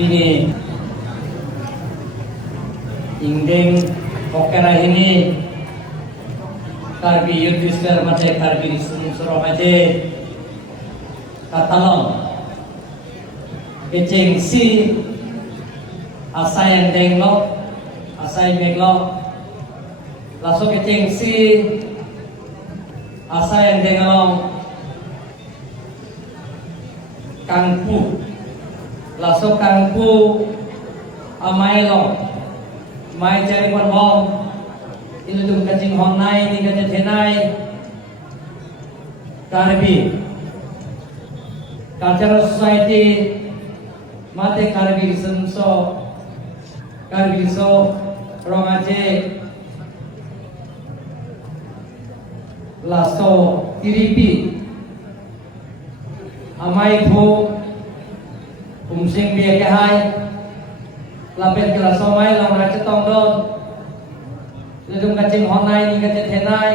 Bini Ingdeng Okera ini Karbi Yudhisthira mate Karbi Suruh aje Katalong Kecing si Asai Endeng lo Asai Meglo Laso kecing si Asai Endeng lo Kangpu Laso Kangpu Amai lo Mai cari pon bom Ini tuh kacing honai Ini kacing henai Karbi Cultural Society Mate Karbi Senso Karbi so Rongaje Laso Tiripi Amai po Umsing biya kahai Lapet kila somai lang raja tong don Lidung kacing honai ni kacing henai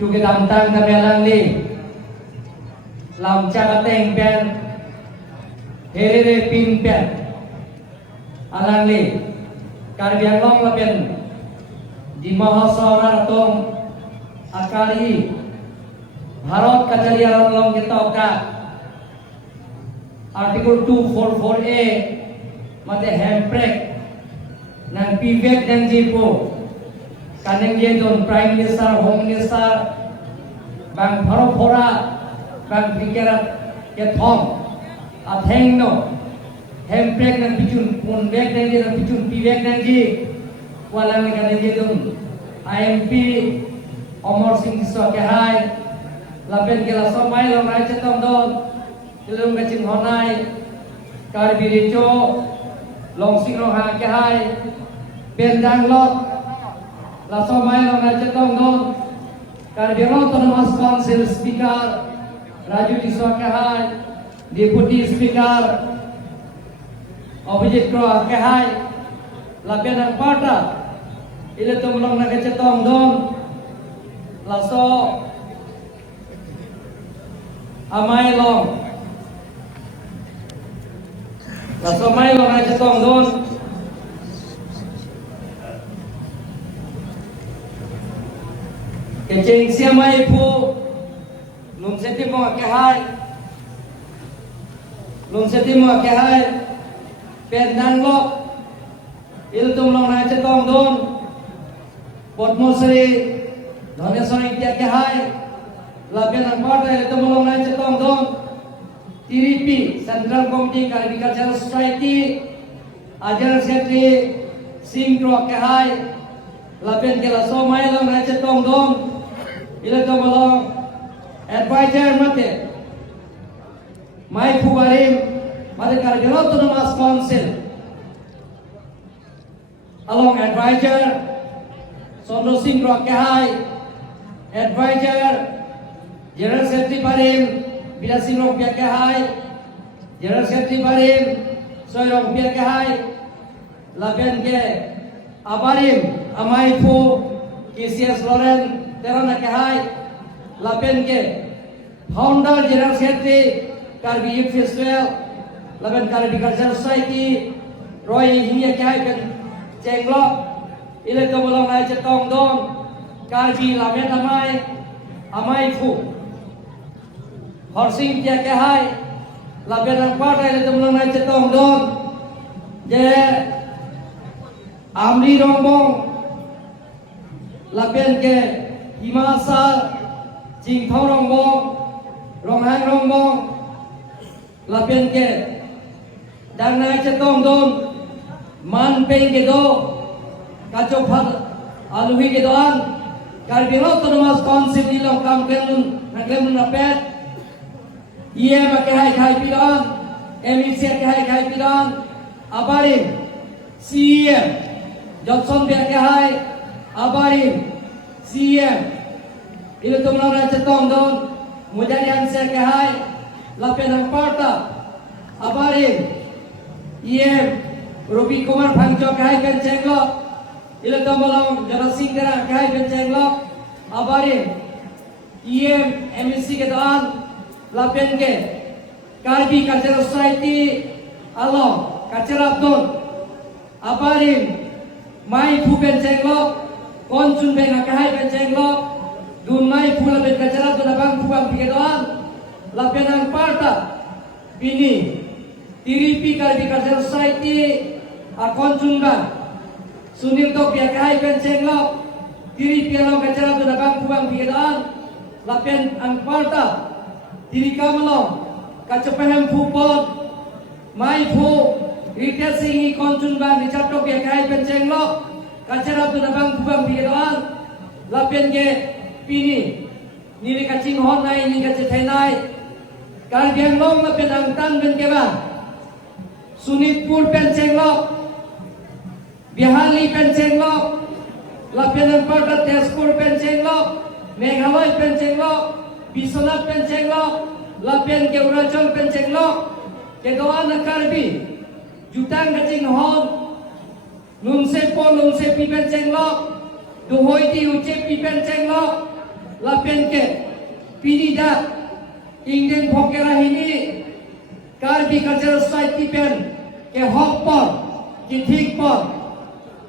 Cuki tamtang kabelang li Lam caka teng pen Herere ping pen Alang li Karbiang long lapen Di mahasara tong Akari Harot kacaliaran long kita oka Artikel 244A Mate handbrake Nang pivek dan jipo Kaneng je don Prime Minister, Home Minister Bang Pharofora Bang Pikirat Kethong Atheng no handbrake nang pichun Punvek dan je nang pichun pivek dan je Walang kaneng je don IMP Omor Singh Kiswa Kehai Lapen kela somai long rai cetong don Ilung kacing honai Karbi rico Long sing long ha kehai Pendang lot La somai long rai cetong don Karbi Autonomous Council Speaker Raju Kiswa Kehai Deputy Speaker Abhijit Kro Kehai Lapen ang parta Ile tumulong na kacetong don Laso Amai long Laso mai long aja tong don Kecing siamai pu Lun seti mo akehai Lun seti mo akehai Pendan lok Il tumulong aja tong don Pot Mosri Dhaneswari India kehai Lapian ang parta il tumulong aja tong don TRP Central Committee Karbi Cultural Society Ajar Secretary Singh Kro Kehai Lapen kela somai long raja tong dom Ila tomolong Advisor mate Mai Pubarim Mate Karbi Autonomous Council Along Advisor Sondo Singh Kro Kehai Advisor General Secretary Parim Bila Singrong Pia Kehai General Secretary Parim Soirong Pia Kehai Lapen ke Abarim Amai Pu KCS Loren Terana Kehai Lapen ke Founder General Secretary Karbi Youth Festival Lapen Karbi Cultural Society Roy Hingga Kehai Pen Cenglok Ile Tomolong Nai Cetong Dong Karbi Lapen Amai Pu Horsing Pia Kehai Lapen ang partai Ile Tomolong Nai Cetong Dong Je Amri Rombong Lapen ke Himasa Jingthau Rombong Ronghang Rombong Lapen ke Dan Nai Cetong Dong Man Peng ke do Kaco Phat Aluhi ke doan Karbi Autonomous Council Ilong Kam Kemun Napet Ia Makehai Khai Pidan MEC Kehai Khai Pidan Abarim CM Johnson Pia Kehai Abarim CM Ile Tumulong Nai Cetong Don Mujadian Sia Kehai Lapen ang parta Abarim IM Ruby Kumar Phangcho Kehai Pen Cenglok Ile Tumulong Jara Singh Tera Kehai Pen Cenglok Abarim IM MEC ke doan Lapen ke Karbi Cultural Society along kacerap don aparin mai pu ben cenglok konsun ben akahai ben cenglok dun mai pu la ben kacerap don abang pu bang pigedoan la penang parta pini tiripi kalbi kacer society a konsun bang sunil tok bi akahai ben cenglok tiripi along kacerap don abang pu bang pigedoan la pen ang parta tiri kamalong kacepahem pu pon mai pu Rita singi konsun bang di catok ya kai penceng lo kacara tu nabang kubang biroan lapen ge pini nili kacing hon nai ni kace thenai kal biang long lapen angtan ben ke bang sunitpur penceng lo bihali penceng lo lapen ang parta tezpur penceng lo Meghalaya penceng lo Biswanath penceng lo lapen ke Arunachal penceng lo ke doan Karbi jutang kacing hon lungse po lungse pi penceng lo duhoi di uce pi penceng lo lapen ke pini da ingden phokera hini Karbi cultural society pen ke hok por ke thik por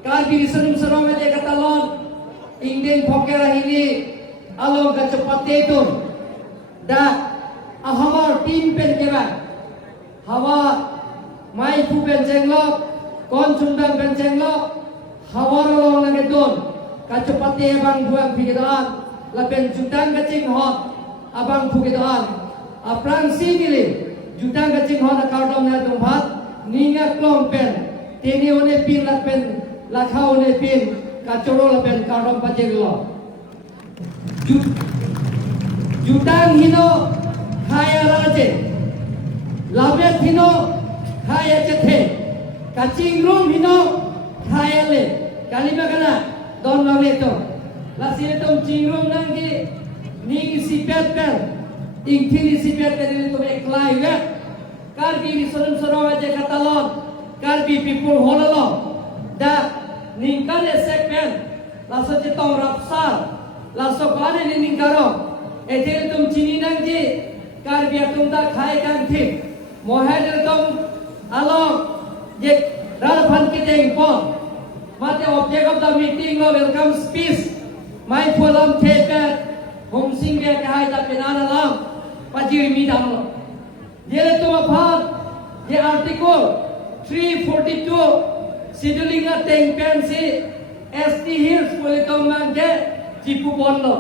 Karbi risenum serong aja katalon ingden phokera hini along ka cepate tu da ahamar tim pen ke ba hawa mai pu penceng lo konsun bang penceng lo hawar long lagi don kacepati abang buang pikiran lapen jutang kacing hot abang pikiran aprang sinili jutang kacing hot akardom na tumpat ninga klong pen tini one pin lapen lakha one pin kacoro lapen kardom paceng lo jutang hino kaya raje labet hino kaya cethe kacing rum hino kaya le kalima kana don male to lasire tom cingrum nangi ning sipet per ing thini sipet tadi to eklai ga Karbi ni sorum sorum aja katalon Karbi people holalo da ning kare sekpen laso jetong rapsar laso kane ni ning karo ete tom chini nangi Karbi atum da khai kang thi mohel tom along je ralphan kiteng pon mate object of the meeting lo welcome speech my forum theater hom sing ge kai da penana lam pajir mi dam lo je to aphat je article 342 scheduling a teng pen si ST hills politom man ge jipu bon lo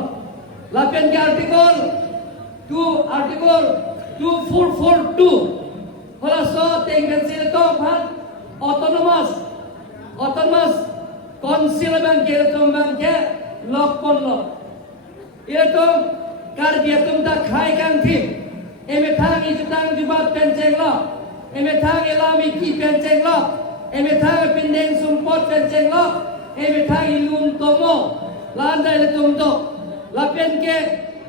la pen ge article 2442 Hola so tengkan sila to phat autonomous council bang ke to bang ke lokpon lo ira to Karbi atum da khai kang thi eme thang I jutang jubat penceng lo eme thang elami ki penceng lo eme thang pindeng sumpot penceng lo eme thang ilun tomo landa ila tum to lapen ke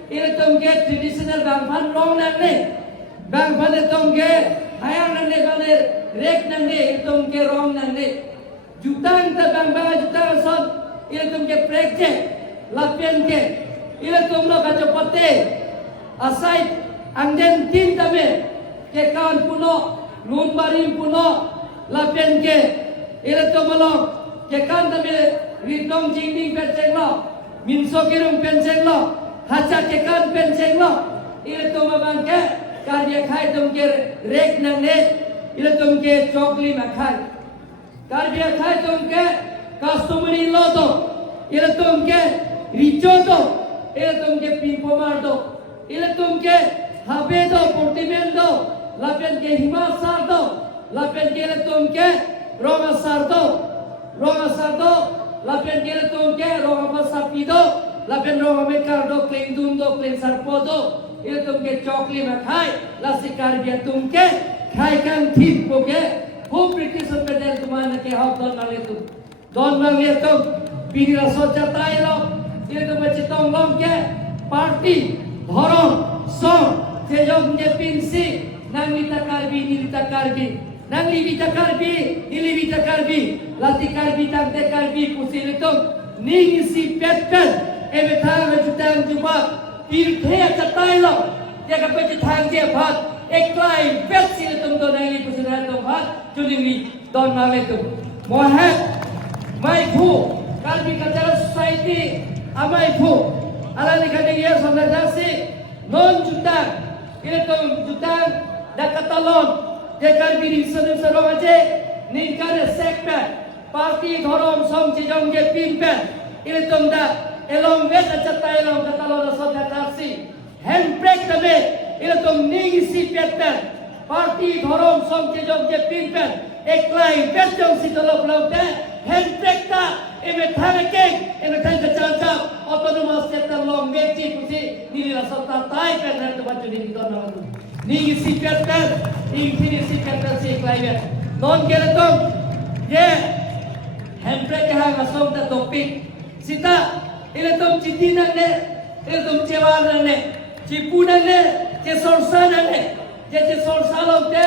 ira tum ke traditional bang phan rong nang ne bang phan tum ke hayang nande bane rek nande itum ke rong nande jutang ta bang bang jutang son itum ke projekte lapian ke itum lo kacepate asai angden tin tame ke kan puno nun barim puno lapian ke itum lo ke kan tame ritong jingding penceng lo minso kirum penceng lo hacha ke kan penceng lo itum bang ke Karya khai tum ke rek nang ne ila tum ke chokli ma khai Karya khai tum ke customary law do ila tum ke richo do ila tum ke pimpomar do ila tum ke habe do portimen do lapen ke himasar do lapen ke ila tum ke romasar do lapen ke ila tum ke romasapi do lapen romamekar do klendum do klensarpo do ila tum ke chokli ma khai lasi Karbi tum ke khai kang thip ko ke ho British pedal tumana ke hok don nale tum pini la socha tai lo ila tum chitong long ke party dhorom song se jog ne pinsi nang lita Karbi nang libita Karbi nilibita Karbi lati Karbi tang te Karbi pusil tum ning si pet ebe thang jutang juba tirthe chatai lo ya ka pe thang je phat eklai pet sil tum do nang li pusina tum phat Juling Don Maletu Mohat Mai Pu Kalbi Cultural Society Amai Pu Alani Kadegia Sondasi Non Jutang Kiletum Jutang Da Katalon Je Kalbi di Sarong aje Ninkare Sekpen Parti Thorom Song Chijong Je Pinpen Kiletum Da Elong Vet Acata Elong Katalon Sondasi Handbrake Tabe Kiletum Ningisi Petpen Parti Thorom Song Chijong Je Pinpen Eklai Betjong Sitolok Laute Handbrake Ta Eme Thanekeng Eme Thanekeng Autonomous Sector Long Mechi Pusi Nili Rasota Tai Pen Hantu Baju Nili Don Nili Sikat Pen Nili Sikat Pen Si Eklai Bet Non Keletom Ye Handbrake Hang Asong Ta Topik Sita Iletom Citinan Ne Iletom Cewanan Ne Cipunan Ne Cesorsanan Ne Je Cesorsalom Te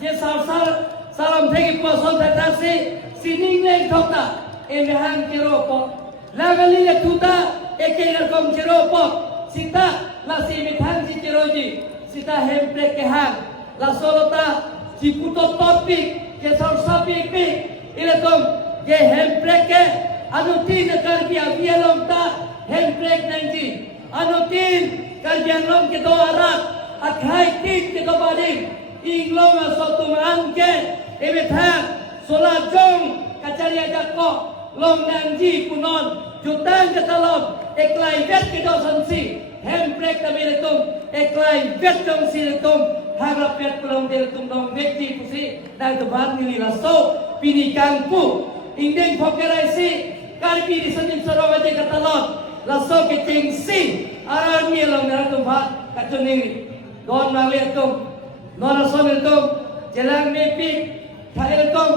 Je Sorsal Salam Thegi Poson Tatasi Sining Leng Thokta Emehang Kiropo Lagali Le Tuta Eke Kom Kiropo Sita La Simitang Si Kiroji Sita Handbrake Ke Hang La Solota Ciputo Topik Ke Sorsapi Pik Iletom Je Handbrake Ke Anutin Karbi Abialom Ta Handbrake Nanti Anutin Karbi Anglom Ke Do Arat Akhai Tin Ke Do Badim Inglom Asotum Anke Emetang Sola Jong Kacaria Jako Long Nanji Punon Jutang Katalom Eklai Vet Kido Sansi Handbrake Tabiletum Eklai Vet Jong Siletum Harap Vet Pulang Diletum Dong Vekti Pusi Dan Tuban Nili Raso Pinikang Pu Indeng Pokeraisi Karbi di Senin Sorowaje Katalom Laso Kecing Si Arami Long Naratum Pak Kacuniri Don Maliatum Nora Soniltum Jelang Mepik Khailtum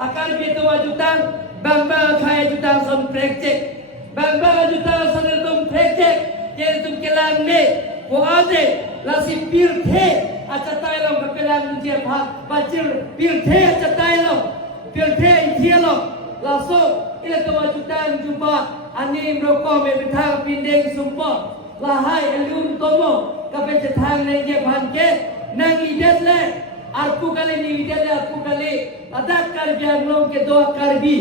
Akar Bitu Wajutang Bamba Khai Jutang Son Prekcek Bamba Jutang Soniltum Prekcek Yaitum Kelang Ne Kuade Lasi Pirthe Acatailom Kapelang Njir Pak Bacir Pirthe Acatailom Pirthe Intialom Laso Iletum Wajutang Jumpa Anim Roko Mebitang Pindeng Sumpo Lahai Eliun Tomo Kapecetang Nenge Bhanke Nang Idesle Arpu kali ni idesle Arpu kali Adak Karbi Anglom Ke Do Karbi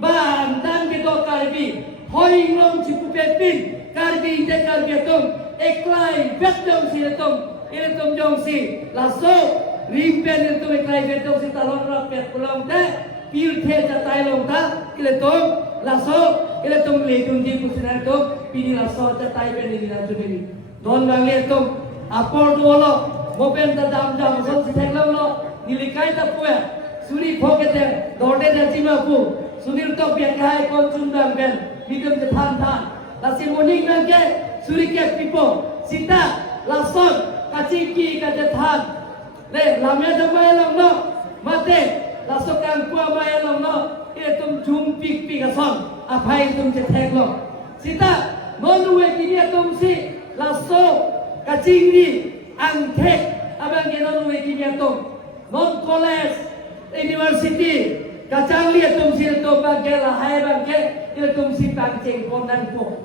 Bantan Ke Do Karbi Hoi Nglom Cipu Pepin Karbi Ide Karbi Atum Eklai Betjong Siletum Iletum Jong Si Laso Rimpen Iletum Eklai Betjong Si Talon Rapet Pulang Te Pirthe Jatai Long Ta Iletum Laso Iletum Letung Di Pusinan Iletum Pini Laso Jatai Ben Ini Rajunini Don Bang Iletum Apor Duolo Mopen da dam jam son si theklam lo nilikai ta puya suri phokete dorde da chima pu sunir to pya kai kon chundam ben bidam je than than la si morning nang ke suri ke pipo sita la son kachi ki ka je than le lame da mai long no mate la so kang kwa mai long no e tum jum pik pik a son a phai tum je thek lo sita non we ki tum si la so kachi ni Angtek abang genon wegi miatum non college university kacang liat tum sil to bagela hai bangke il tum si pangceng konan po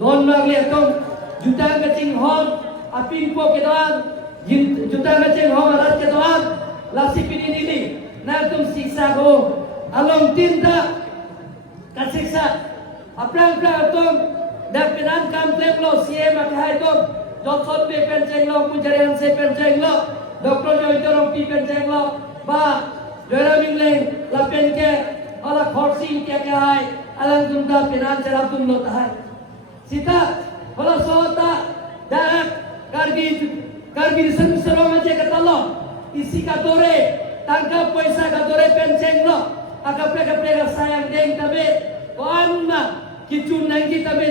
don bang liat tum jutang kacing hon apin po kedoan jutang kacing hon arat kedoan lasi pini nili na tum siksa go along tinta kasiksa aplang plang tum dak penan kam pleblo sie makai tum Johnson P. Penceng lo, Mujarian C. Penceng lo, Dr. Joytorong P. Penceng lo, Ba, Joyra Mingleng, La Penke, Ala Khorsing Kya Kya Hai, Alang Tunda Penan Cerap Tum Lo Tahai. Sita, Hala Sohota, Daak, Karbi Sen Serong Aje Katalo, Isi Katore, Tangkap Poisa Katore Penceng lo, Akapre Sayang Deng Tabe, Koanna, Kicun Nanggi Tabe,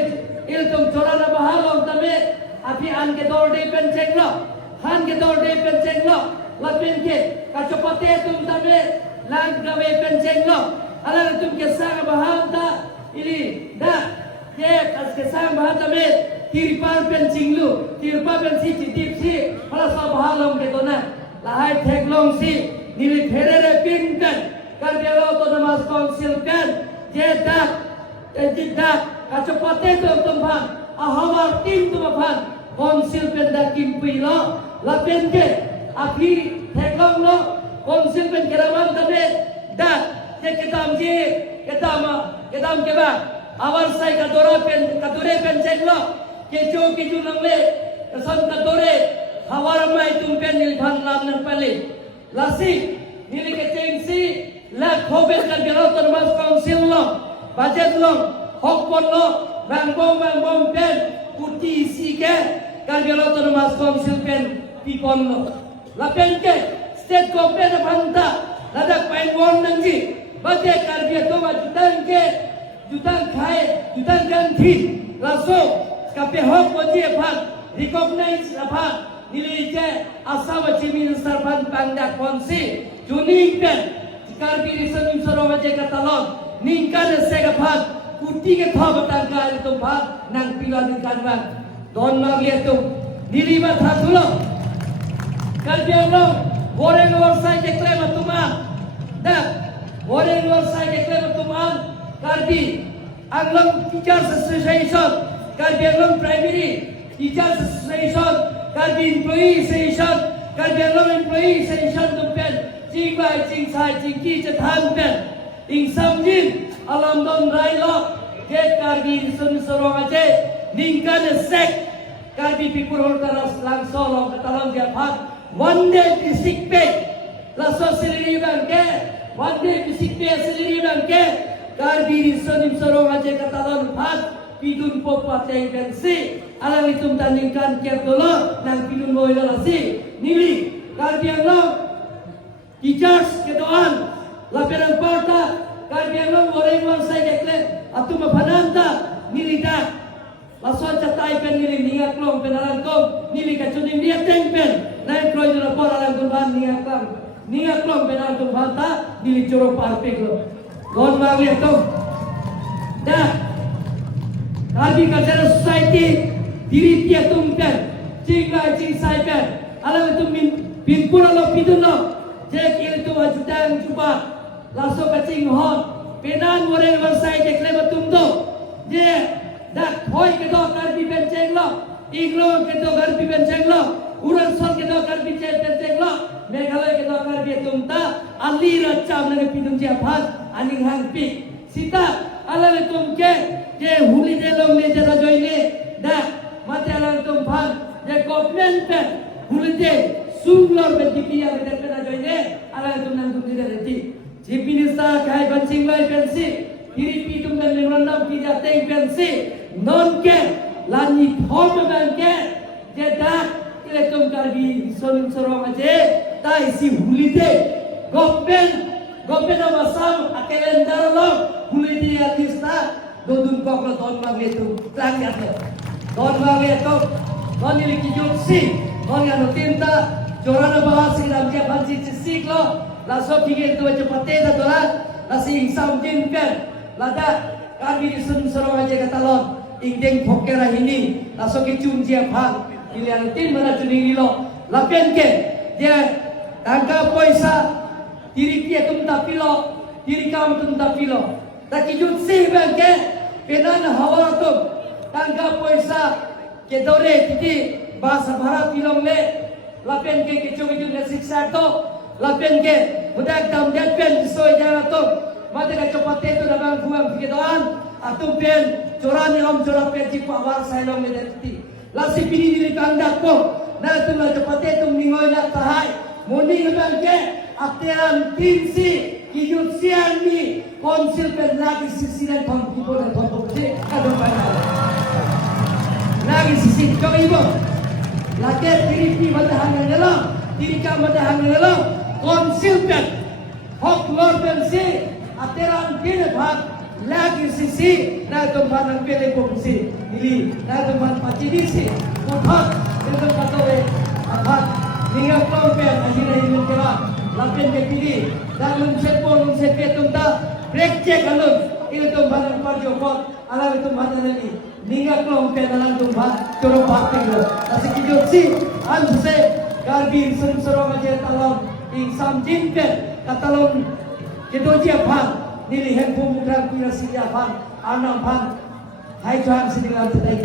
Iltum Chorana Bahalong Tabe, Api an ke dorde penceng lo, han ke dorde penceng lo, lapin ke kacopate tum tabe lang gawe penceng lo, alar tum ke sang baham ta ini da ye as ke sang baham tabe tirpal pencing lu, tirpal penci citip si, hala sa bahalom ke dona, lahai teklong si, nili therere pinkan, karbialo autonomous council kan, jedak, kacopate tum bhan. Ahawar tim tu baphan konsil penda kimpui lo lapen ke api teklong lo konsil pen kerawan tabe dah je kedam ke ba awar sai kadore pen cenglo keju nangle kesan kadore hawar mai tumpen nil bhan lam nang pali lasi nili ke cengsi la khobe kan gelo termas council lo budget lo hokpon lo bang pen kuti si ke kan gelo termas council pen pipon lo la pen ke state government bhanta lada pain won nangji bate karbi to ma jutang khai jutang gan thi laso kape hok boji phan recognize phan nilije asama chimin sarban pangda konsi juning pen karbi reason soro ma je katalon ningkan se ga phan kuti ke thob tangka to phan nang pilan kan ban don ma liye to nilima thatulo karbi lo Goreng warsai dekle matuman, dah goreng warsai dekle matuman. Karbi Anglam Teachers Association, Karbi Anglam Primary Teachers Association, Karbi Employee Association, Karbi Anglam Employee Association tumpen, cing bai cing sai cing ki cethan pen, ing samjin alam don railo, ke Karbi sun sorong aje, ningkan sek, Karbi pikul holtaras langsung long katalam dia phat. One day district pay, laso salary banke, one day district pay salary banke, karbi risonim sorong aja katalon phat, pidun popa teng pensi, alang itum tandingkan kiat dolo, nang pidun boila lasi, nili, karbi anglong, teachers kedoan, laperan porta, karbi anglong goreng warsai dekle, atum aphananta, nili dak, laso catai pen nili ningak long penalan kong, nili kacunim dia teng pen. Naik kroy jura por alang tuhan niak klom benar tuhan ta dili juro parpek lo gon bagi itu dah agricultural society diri dia tumpen cing sai pen alang itu bin pura lo pidun lo je kiri tu ajudan cuba langsung kacing hon penan moren warsai dekle batum do je dah khoi ke do karbi benceng lo iglo ke do karbi benceng lo Uran sol kita karbi ceng lo, Meghalaya kita karbi tumta, alira cam nang pidum dia phat, aning hang pi. Sita alale tum ke, je huli je long le jara joine, dah mate alale tum phat, je government pen huli je sunglor be dipiya be pena joine, alale tum nang tum dia reti. Chief Minister kai bancing lai pensi, diri pi tum dan memorandum pi jateng pensi, non ke lani thom ban ke, je dah Tum karbi solim sorong aje, tai si hulite, government amasam akelen daralong, hulite artista, dodun koklo don magwe tu, lang yato, don magwe tu, don ini kijut si, don yang tinta, jorana bahas si dalam dia panci ciklo, langsung kiki tu cepate datola, lasi insam jinpen, lada karbi solim sorong aje katalon, ingdeng pokera ini, langsung kicum dia pang. Pilihan tim mana cuning lo, lapian ke dia tangka poisa diri dia tum tapilo, diri kamu tum tapilo. Tak kijut sih bangke, penan hawa tu tangka poisa ke dore titi bahasa Barat pilong le, lapian ke kicung siksa tu, lapian ke budak dam pen soy jalan tu, mata kacopate tu dabang buang begituan, atau pen coran om coran pen cipa war saya long le titi. Lasi pini diri kandak po, na tu la cepate tu ningoy na tahay, muni naman ke atiran tinsi kiyutsian ni konsil pen lagi sisiran thong ibo na thong pokse ado bana lagi sisi kau ibo lagi diri pi matahan ngelo diri ka matahan ngelo konsil pen hok lor pen si atiran pin bhat lagi sisi na tumban ang pele pokse ili na tumban pachidisi uthak itu katowe abhat ninga kompe ajina himun kera lapen ke pili dan lung sepe tumta break check alun itu tumban ang parjo pot ala tumban nali ninga kompe dalam tumban coro patilo asi kijot si anse garbi sun sorong aje talon ing samjin pen katalon kedoji abhan nili hem pumukrang pira siya abhan anam ban hai chuan sidingal tai